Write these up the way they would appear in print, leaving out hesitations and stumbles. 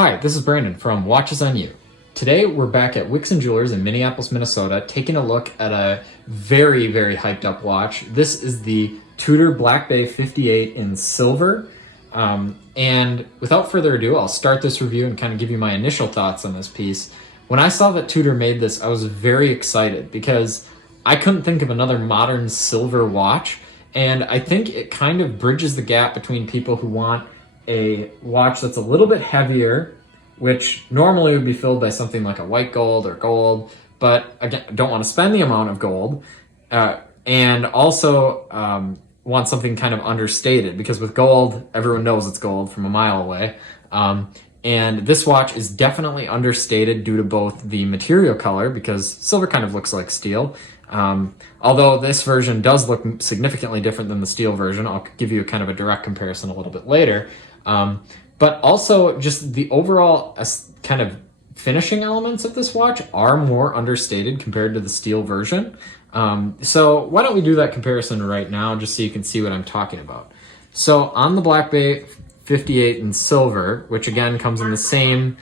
Hi, this is Brandon from Watches on You. Today we're back at Wixon Jewelers in Minneapolis, Minnesota, taking a look at a very, very hyped up watch. This is the Tudor Black Bay 58 in silver. And without further ado, I'll start this review and kind of give you my initial thoughts on this piece. When I saw that Tudor made this, I was very excited because I couldn't think of another modern silver watch. And I think it kind of bridges the gap between people who want a watch that's a little bit heavier, which normally would be filled by something like a white gold or gold, but again, don't want to spend the amount of gold, and also want something kind of understated, because with gold, everyone knows it's gold from a mile away. And this watch is definitely understated due to both the material color, because silver kind of looks like steel, although this version does look significantly different than the steel version. I'll give you kind of a direct comparison a little bit later. But also just the overall kind of finishing elements of this watch are more understated compared to the steel version. So why don't we do that comparison right now, just so you can see what I'm talking about. So on the Black Bay 58 in silver, which again comes in the same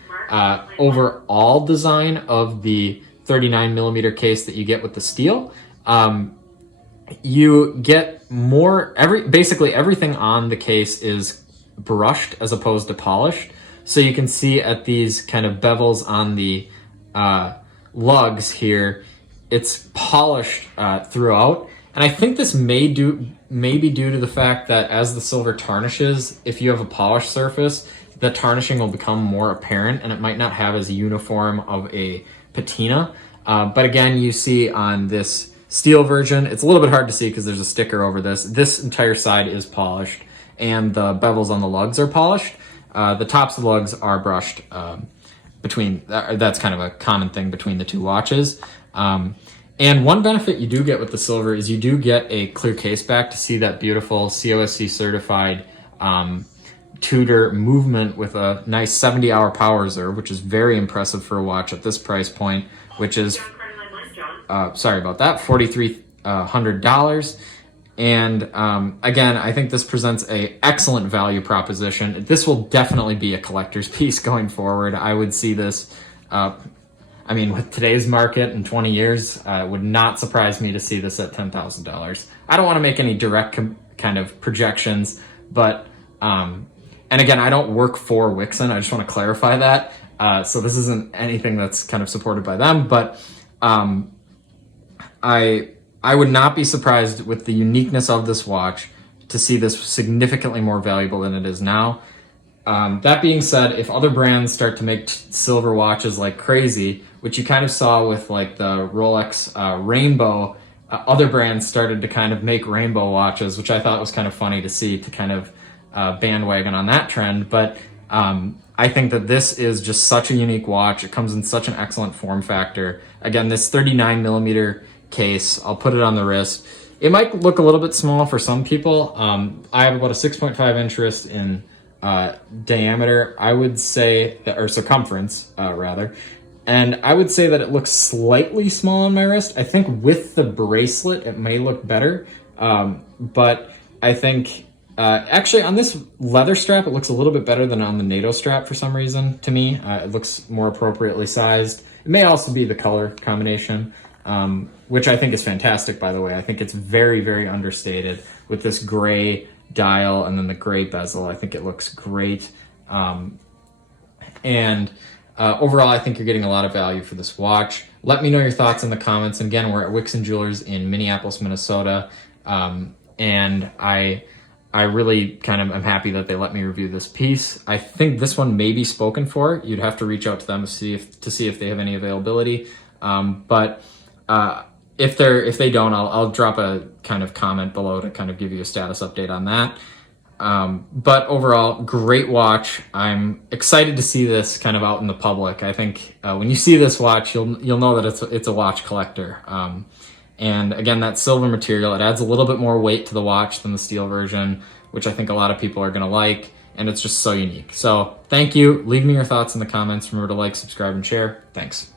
overall design of the 39 millimeter case that you get with the steel, you get more, basically everything on the case is brushed as opposed to polished. So you can see at these kind of bevels on the lugs here, it's polished throughout. And I think this may be due to the fact that as the silver tarnishes, if you have a polished surface, the tarnishing will become more apparent and it might not have as uniform of a patina. But again, you see on this steel version, it's a little bit hard to see because there's a sticker over this. This entire side is polished and the bevels on the lugs are polished. The tops of the lugs are brushed between, that's kind of a common thing between the two watches. And one benefit you do get with the silver is you do get a clear case back to see that beautiful COSC certified Tudor movement with a nice 70-hour power reserve, which is very impressive for a watch at this price point, which is, sorry about that, $4,300. And again, I think this presents a excellent value proposition. This will definitely be a collector's piece going forward. I would see this, I mean, with today's market in 20 years, it would not surprise me to see this at $10,000. I don't want to make any direct kind of projections, but, and again, I don't work for Wixon. I just want to clarify that. So this isn't anything that's kind of supported by them, but I would not be surprised with the uniqueness of this watch to see this significantly more valuable than it is now. That being said, if other brands start to make silver watches like crazy, which you kind of saw with like the Rolex Rainbow, other brands started to kind of make rainbow watches, which I thought was kind of funny to see, to kind of bandwagon on that trend. But I think that this is just such a unique watch. It comes in such an excellent form factor. Again, this 39 millimeter case, I'll put it on the wrist. It might look a little bit small for some people. I have about a 6.5 inch wrist in diameter, I would say, or circumference rather, and I would say that it looks slightly small on my wrist. I think with the bracelet it may look better, but I think actually on this leather strap it looks a little bit better than on the NATO strap for some reason to me. It looks more appropriately sized. It may also be the color combination, which I think is fantastic, by the way. I think it's very, very understated with this gray dial and then the gray bezel. I think it looks great. Overall, I think you're getting a lot of value for this watch. Let me know your thoughts in the comments. And again, we're at Wixon Jewelers in Minneapolis, Minnesota. And I really kind of am happy that they let me review this piece. I think this one may be spoken for. You'd have to reach out to them to see if they have any availability. But if they don't, I'll drop a kind of comment below to kind of give you a status update on that. But overall, great watch. I'm excited to see this kind of out in the public. I think when you see this watch, you'll know that it's a watch collector. And again, that silver material, it adds a little bit more weight to the watch than the steel version, which I think a lot of people are going to like. And it's just so unique. So thank you. Leave me your thoughts in the comments. Remember to like, subscribe, and share. Thanks.